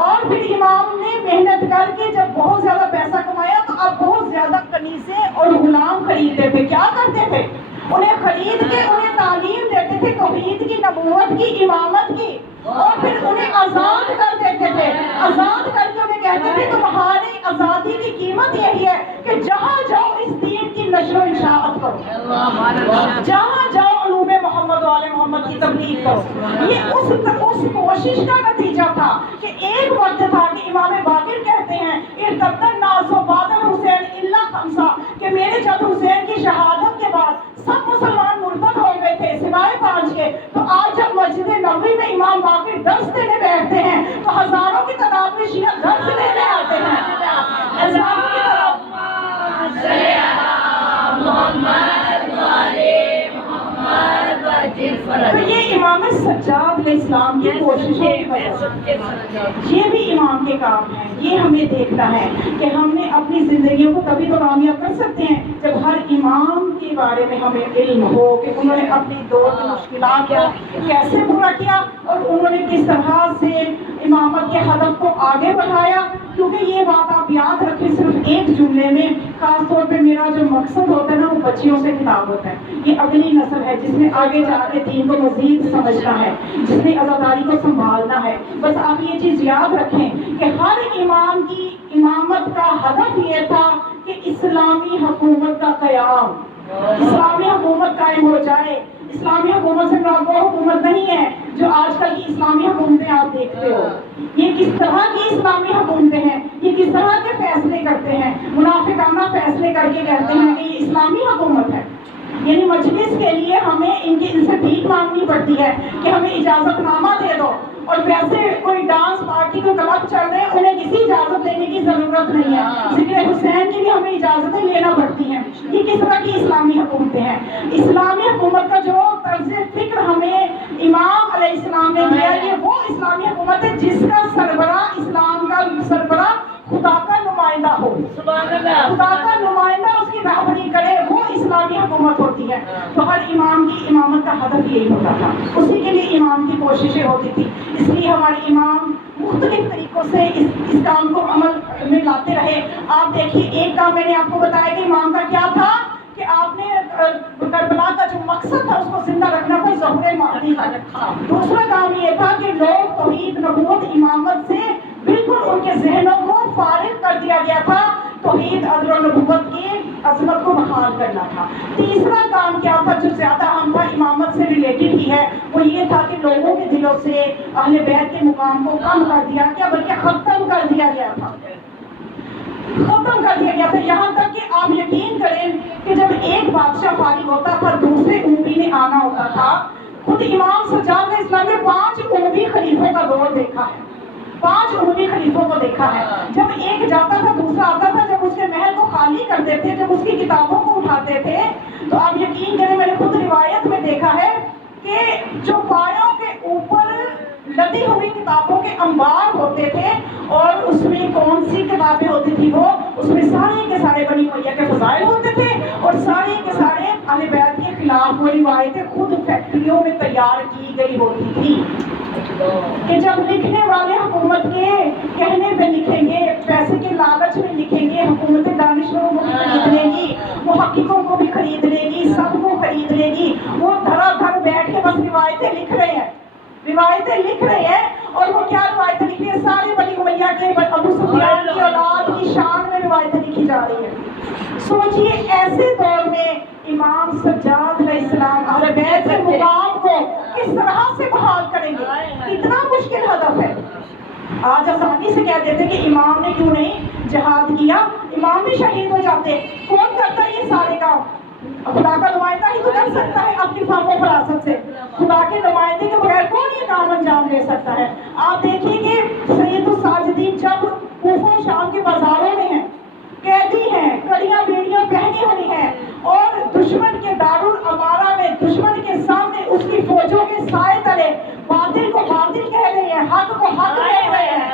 اور پھر امام نے محنت کر کے جب بہت زیادہ پیسہ کمایا تو اب بہت زیادہ کنیزیں اور غلام خریدتے تھے۔ کیا کرتے تھے، انہیں خرید کے انہیں تعلیم دیتے تھے توحید کی، نبوت کی، امامت کی، اور پھر انہیں آزاد کر دیتے تھے۔ آزاد کر کے انہیں کہتے تھے تمہاری آزادی کی قیمت یہی ہے کہ جہاں جاؤ اس دین کی نشر و اشاعت کرو، جہاں جاؤ علوم محمد و آل محمد کی تبلیغ کرو۔ یہ اس کوشش کا نتیجہ تھا کہ ایک وقت تھا کہ امام باقر کہتے ہیں ارتد الناس بعد الحسین الا خمسہ، کہ میرے جب حسین کی شہادت کے بعد سب مسلمان مرتد ہو گئے تھے سوائے 5 کے، تو آج جب مسجد نبوی میں امام باقر درس دینے بیٹھتے ہیں تو ہزاروں کی تعداد میں شیعہ درس دینے آتے ہیں، ہزاروں کی تعداد۔ تو یہ امام سجاد علیہ السلام کی کوششوں کی وجہ سے، یہ بھی امام کے کام ہے۔ یہ ہمیں دیکھنا ہے کہ ہم نے اپنی زندگیوں کو تبھی تو کامیاب کر سکتے ہیں جب ہر امام کے بارے میں ہمیں علم ہو کہ انہوں نے اپنی دور کی مشکلات کو کیسے پورا کیا اور انہوں نے کس طرح سے امامت کے ہدف کو آگے بڑھایا۔ کیونکہ یہ بات آپ یاد رکھیں صرف ایک جملے میں، خاص طور پہ میرا جو مقصد ہوتا ہے نا وہ بچیوں سے خطاب ہوتا ہے۔ یہ اگلی نسل ہے جس نے آگے جا کے دین کو مزید سمجھنا ہے، جس نے عزاداری کو سنبھالنا ہے۔ بس آپ یہ چیز یاد رکھیں کہ ہر امام کی امامت کا ہدف یہ تھا کہ اسلامی حکومت کا قیام، اسلامی حکومت قائم ہو جائے۔ اسلامی حکومت سے مراد وہ حکومت نہیں ہے جو آج کل کی اسلامی حکومتیں آپ دیکھتے ہو۔ یہ کس طرح کی اسلامی حکومتیں ہیں، یہ کس طرح کے فیصلے کرتے ہیں، منافقانہ فیصلے کر کے کہتے ہیں کہ یہ اسلامی حکومت ہے۔ یعنی مجلس کے لیے ہمیں ان سے بھیک مانگنی پڑتی ہے کہ ہمیں اجازت نامہ دے دو، اور ویسے کوئی ڈانس پارٹی کو کلب چل رہے ہیں انہیں کسی اجازت دینے کی ضرورت نہیں ہے۔ ذکر حسین کی بھی ہمیں اجازتیں لینا پڑتی ہیں، یہ کس طرح کی اسلامی حکومتیں ہیں؟ اسلامی حکومت کا جو طرز فکر ہمیں امام علیہ السلام نے دیا، یہ وہ اسلامی حکومت ہے جس کا سربراہ، اسلام کا سربراہ خدا کا نمائندہ ہو، خدا کا نمائندہ اس کی رہبری کرے، وہ اسلامی حکومت ہوتی ہے۔ تو ہر امام کی امامت کا ہدف یہی ہوتا تھا، اسی کے لیے امام کی کوششیں ہوتی تھی۔ اس لیے ہمارے امام مختلف طریقوں سے اس کام کو عمل میں لاتے رہے۔ آپ دیکھیے، ایک کام میں نے آپ کو بتایا کہ امام کا کیا تھا کہ آپ نے کربلا کا جو مقصد تھا اس کو زندہ رکھنا تھا، ظہور مہدی کا رکھا۔ دوسرا کام یہ تھا کہ لوگ توحید، نبوت، امامت سے بالکل ان کے ذہنوں کو فارغ کر دیا گیا تھا، توحید، عدل و نبوت کی عظمت کو بحال کرنا تھا۔ تیسرا کام کیا تھا جو زیادہ اہم تھا، امامت سے ریلیٹڈ ہی ہے، وہ یہ تھا کہ لوگوں کے دلوں سے اہل بیت کے مقام کو کم کر دیا گیا، بلکہ ختم کر دیا گیا تھا، ختم کر دیا گیا تھا۔ یہاں تک کہ آپ یقین کریں کہ جب ایک بادشاہ فارغ ہوتا تھا، دوسرے اموی نے آنا ہوتا تھا۔ خود امام سجاد نے اسلام میں 5 اموی خلیفوں کا دور دیکھا ہے، 5 اموی خلیفوں کو دیکھا ہے۔ جب ایک جاتا تھا دوسرا آتا تھا، جب اس کے محل کو خالی کرتے تھے، جب اس کی کتابوں کو اٹھاتے تھے، تو آپ یقین کریں میں نے خود روایت میں دیکھا ہے کہ جو پایوں کے اوپر لدی ہوئی کتابوں کے انبار ہوتے تھے، اور اس میں کون سی کتابیں ہوتی تھی وہ، اس میں سارے کے سارے بنی امیہ کے فضائل ہوتے تھے، اور سارے کے سارے اہل بیت کے خلاف وہ روایتیں خود فیکٹریوں میں تیار کی گئی ہوتی تھی کہ جب لکھنے والے حکومت کے کہنے پہ لکھیں گے، پیسے کے لالچ میں لکھیں گے، حکومت دانشوروں کو بھی خرید لے گی، محققوں کو بھی خرید لے گی، سب کو خرید لے گی۔ وہ دھڑا دھڑ بیٹھ کے بس روایتیں لکھ رہے ہیں، روایتیں لکھ رہے ہیں، اور وہ کیا روایتیں لکھ رہی ہیں؟ ساری بنی امیہ کے ابو سفیان کی اولاد کی شان میں روایتیں لکھی جا رہی ہیں۔ سوچئے ایسے دور میں امام سجاد علیہ السلام اہل بیت کے مقام کو کس طرح سے بحال کریں گے؟ اتنا مشکل ہدف ہے۔ آج آسانی سے کہہ دیتے کہ امام نے کیوں نہیں جہاد کیا، امام بھی شہید ہو جاتے۔ کون کرتا ہے یہ سارے کام؟ خدا کا نمائندہ ہی تو کر سکتا ہے اپنی فہم و فراست سے، خدا کے نمائندے کے بغیر کون یہ کام انجام دے سکتا ہے؟ آپ دیکھیں کہ سید الساجدین جب کوفہ شام کے بازاروں میں ہیں، قیدی ہیں، کڑیاں بیڑیاں پہنی ہوئی ہیں، اور دشمن کے دارالامارہ میں دشمن کے سامنے اس کی فوجوں کے سائے تلے باطل کو باطل کہہ رہے ہیں، حق کو حق کہہ رہے ہیں،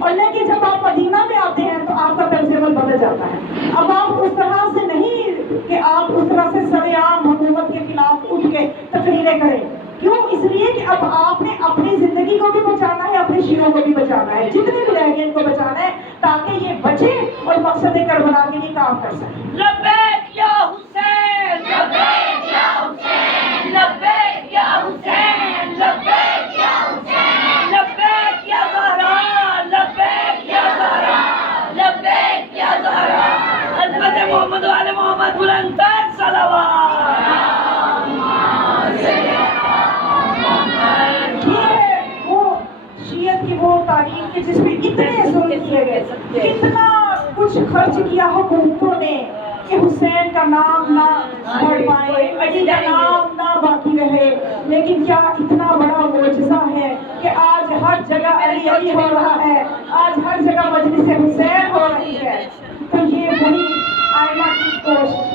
اور لیکن جب آپ مدینہ میں آتے ہیں تو آپ کا طرز عمل بدل جاتا ہے۔ اب آپ اس طرح سے نہیں کہ آپ اس طرح سے سر عام حکومت کے خلاف اٹھ کے تقریریں کریں۔ کیوں؟ اس لیے کہ اب آپ نے اپنی زندگی کو بھی بچانا ہے، اپنے شیروں کو بھی بچانا ہے، جتنے بھی رہ گئے ان کو بچانا ہے، تاکہ یہ بچے اور مقصد کربلا کے لیے کام کر سکیں۔ لبیک یا حسین، لبیک یا حسین، لبیک یا حسین، لبیک یا حسین، لبیک یا زہرا، لبیک یا زہرا، لبیک یا زہرا، عظمت محمد والے محمد بلندتر صلوات۔ شیعت کی وہ تاریخ کہ جس میں اتنے ظلم کیے گئے، اتنا کچھ خرچ کیا حکومتوں نے کہ حسین کا نام نہ بڑھ پائے، علی کا نام نہ باقی رہے، لیکن کیا اتنا بڑا معجزہ ہے کہ آج ہر جگہ علی علی ہو رہا ہے، آج ہر جگہ مجلس حسین ہو رہی ہے۔ تو یہ وہی آئمہ کی کوشش۔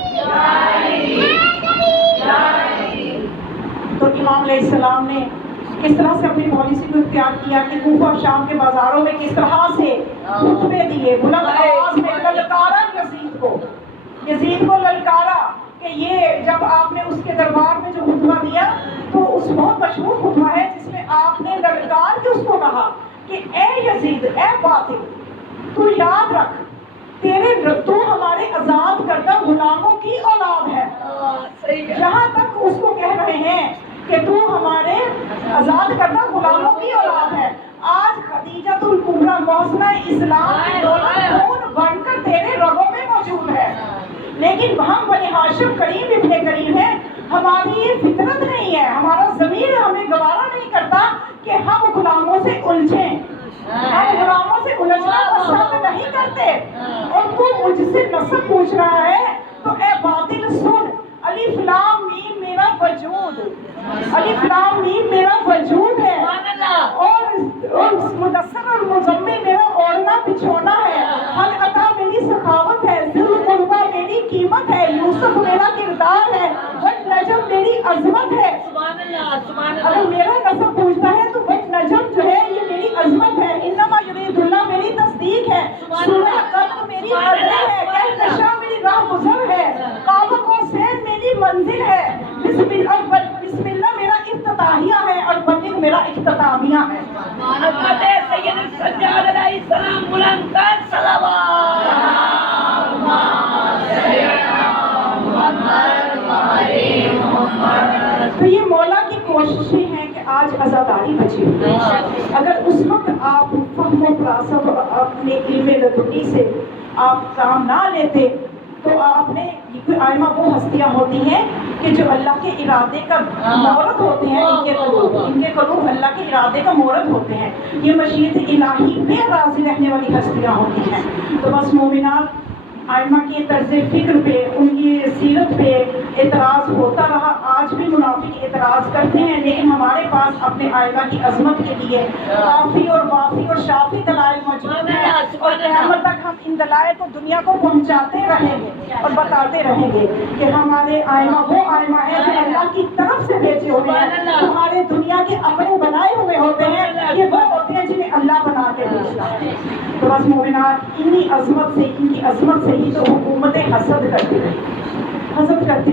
تو امام علیہ السلام نے کس طرح سے اپنی پالیسی کو اختیار کیا کہ کوفہ شام کے بازاروں میں کس طرح سے خطبے دیے، بلند آواز میں للکارا یزید کو للکارا کہ یہ جب آپ نے اس کے دربار میں جو خطبہ دیا تو اس بہت مشہور خطبہ ہے جس میں آپ نے للکار کے اس کو کہا کہ اے یزید، اے باطل، تو یاد رکھ تو ہمارے آزاد کردہ غلاموں کی اولاد ہے۔ یہاں تک اس کو کہہ رہے ہیں کہ تو ہمارے آزاد کردہ غلاموں کی اولاد ہے۔ آج خدیجہ الکبریٰ محسنہ اسلام کی دولت خون بن کر تیرے رگوں میں موجود ہے، لیکن ہم بنی ہاشم کریم ابن کریم ہیں، ہماری یہ فطرت نہیں ہے، ہمارا ضمیر ہمیں گوارا نہیں کرتا کہ ہم غلاموں سے الجھیں، ہم غلاموں سے الجھنا پسند نہیں کرتے، اور تو مجھ سے نسب پوچھ رہا ہے، تو اے باطل سن، الف لام میم میرا وجود، الف لام میم میرا وجود ہے، اور مدثر اور مزمل میرا اوڑھنا بچھونا ہے، حل عطا میری سخاوت ہے، ذل قربا میری قیمت یوسف میرا کردار ہے، بٹ نجم میری عظمت ہے. سبحان اللہ سبحان اگر اللہ. میرا نسب پوچھتا ہے تو بٹ نجم جو ہے یہ میری عظمت ہے. انما یرید اللہ میری تصدیق ہے، سورہ قدر میری قدر ہے، کہکشاں میری راہ گزر ہے، کعبہ قوسین میری منزل ہے. بسم اللہ میرا افتتاحیہ ہے اور بلغ میرا اختتامیہ ہے. حضرت سید السجاد علیہ السلام بلند کر صلوات. تو یہ مولا کی کوششیں ہیں کہ آج عزاداری بچی ہوئی. اگر اس وقت آپ فہم و فراست اور اپنے علم لدنی سے آپ کام نہ لیتے تو آپ نے آئمہ وہ ہستیاں ہوتی ہیں کہ جو اللہ کے ارادے کا مورد ہوتے ہیں. ان کے قلوب اللہ کے ارادے کا مورد ہوتے ہیں. یہ مشیت الہی پہ راضی رہنے والی ہستیاں ہوتی ہیں. تو بس مومنات آئمہ کی طرز فکر پہ، ان کی سیرت پہ اعتراض ہوتا رہا. آج بھی منافق اعتراض کرتے ہیں، لیکن ہمارے پاس اپنے آئمہ کی عظمت کے لیے کافی اور وافی اور شافی دلائل موجود ہیں، اور قیامت تک ہم ان دلائل کو دنیا کو پہنچاتے رہیں گے اور بتاتے رہیں گے کہ ہمارے آئمہ وہ آئمہ ہیں جو اللہ کی طرف سے بھیجے ہوئے ہیں. ہمارے دنیا کے اپنے بنائے ہوئے ہوتے ہیں، یہ وہ ہوتے ہیں جنہیں اللہ بنا کے بھیجتا ہے. تو بس مومنات انہی عظمت سے، ان کی عظمت سے ہی تو حکومتیں حسد کرتی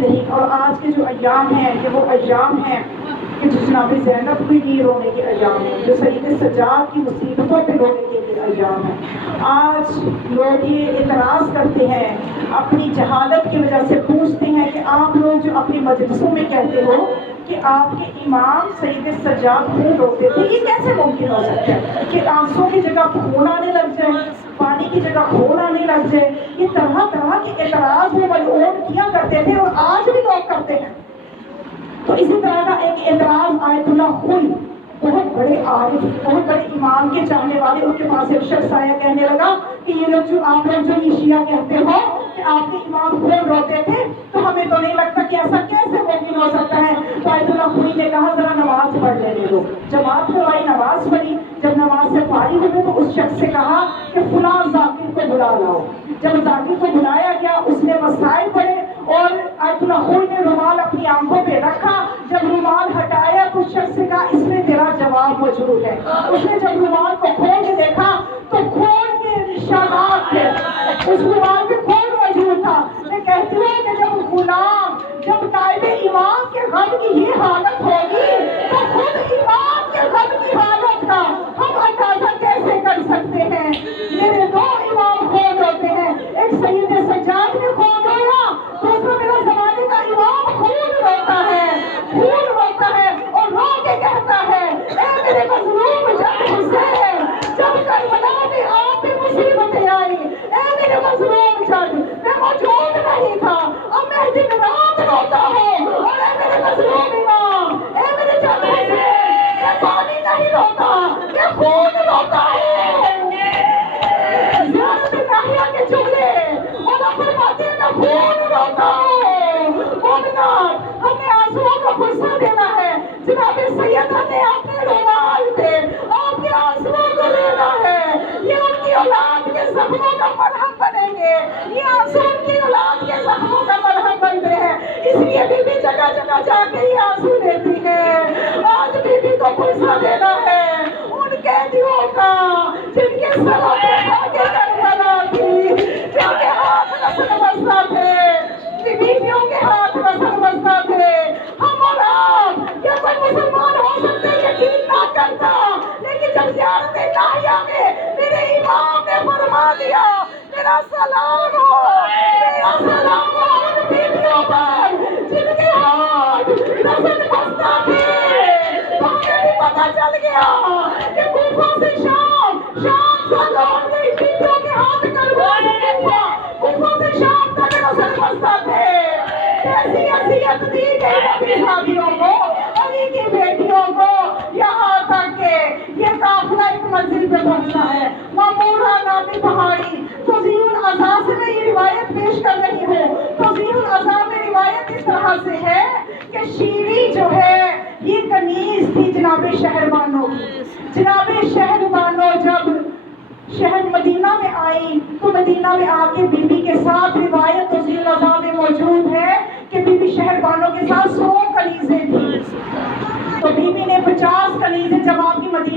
رہی. اور آج کے جو ایام ہیں یہ وہ ایام ہیں کہ جناب زینب بھی نہیں رونے کے ایام ہیں، جو سید سجاد کی مصیبتوں پہ رونے کے لیے ایام ہیں. آج لوگ یہ اعتراض کرتے ہیں، اپنی جہالت کی وجہ سے پوچھتے ہیں کہ آپ لوگ جو اپنی مجلسوں میں کہتے ہو کہ آپ کے امام سید سجاد خون روتے تھے، یہ کیسے ممکن ہو سکتا ہے کہ آنسوں کی جگہ خون آنے لگ جائے، پانی کی جگہ خون آنے لگ جائے؟ یہ طرح طرح کے اعتراض وہ ملعون کیا کرتے تھے اور آج بھی لوگ کرتے ہیں. تو اسی طرح کا ایک اعتراض آیت اللہ خوئی، بہت بڑے عارف، بہت بڑے امام کے چاہنے والے، ان کے پاس ایک شخص آیا، کہنے لگا کہ یہ لوگ جو آپ لوگ جو یہ شیعہ کہتے ہو کہ آپ کے امام خون روتے تھے، تو ہمیں تو نہیں لگتا کہ ایسا کیسے ممکن ہو سکتا ہے. تو آیت اللہ خوئی نے کہا ذرا نماز پڑھ لینے دو. جماعت کروائی، نماز پڑھی. جب نماز سے فارغ ہوئے تو اس شخص سے کہا کہ فلاں ذاکر کو بلا لاؤ. جب ذاکر کو بلایا گیا، اس نے مسائل پڑھے اور آیت اللہ خوئی نے رومال اپنی آنکھوں پہ رکھا. جب رومال ہٹایا تو اس شخص سے کہا اس میں تیرا جواب موجود ہے. اس نے جب رومال کو کھول کے دیکھا تو خون کے نشانات تھے، اس رومال میں خون موجود تھا. میں کہتی ہوں کہ جب غلام، جب نائب امام کے غم کی یہ حالت ہوگی تو خود امام کے غم کی حالت کا ہم اندازہ کیسے کر سکتے ہیں. میرے دو امام خون روتے ہیں، ایک سید سجاد نے خون رویا، دوسرا میرا زمانے کا امام خون روتا ہے، خون روتا ہے اور رو کے کہتا ہے اے میرے مظلوم جب حسین، جب کربلا میں آپ پہ مصیبتیں آئی، اے میرے مظلوم جب میں موجود نہیں تھا، اب میں دن رات روتا ہوں. اور اے میرے مظلوم امام، اے میرے جب حسین، میں پانی نہیں روتا، میں خون روتا ہوں. زیارت ناحیہ کے جملے مولا فرماتے ہیں میں خون روتا ہوں. مومنات، ہم نے آنسوؤں کا فرصہ دینا ہے. جناب سیدہ نے اپنے رومال پہ آپ کے آنسوؤں کو لینا ہے. یہ ان کی اولاد کے زخموں کا مرہم بنیں گے، یہ آنسو ان کی اولاد کے زخموں کا مرہم بن گئے ہیں. اس لیے بی بی جگہ جگہ جا کے یہ آنسو لیتی ہے. آج بی بی کو فرصہ دینا ہے ان قیدیوں کا جن کے سروں پہ دھاگے کربلا تھی، جن کے ہاتھ رسن بستہ تھے، بیویوں کے ہاتھ رسن بستہ تھے. ہم اور آپ، یہ کوئی مسلمان ہو سکتے یقین نہ کرتا، لیکن جب زیارت ناحیہ میں میرے امام نے فرما دیا میرا سلام ہو، میرا سلام ہو ان بیویوں پر جن کے ہاتھ رسن بستہ تھے، تو ہمیں بھی پتہ چل گیا کہ کوفہ سے شام، شام سے لوٹ گئی بیویوں کے ہاتھ کربلا سے کوفہ سے شام تک رسن بستہ تھے. کیسی اذیت دی گئی نبی صحابیوں کو، علی کی بیٹیوں کو، یہاں تک کہ یہ قافلہ ایک منزل پہ پہنچا ہے، مامورہ نامی پہاڑی. تضیع العزا سے میں یہ روایت پیش کر رہی ہوں. تضیع العزا میں روایت اس طرح سے ہے کہ شیری جو ہے یہ کنیز تھی جناب شہربانو کی. جناب شہربانو جب شہر مدینہ میں آئی تو مدینہ میں آ کے بی بی کے ساتھ روایت تضیع العزا میں موجود ہے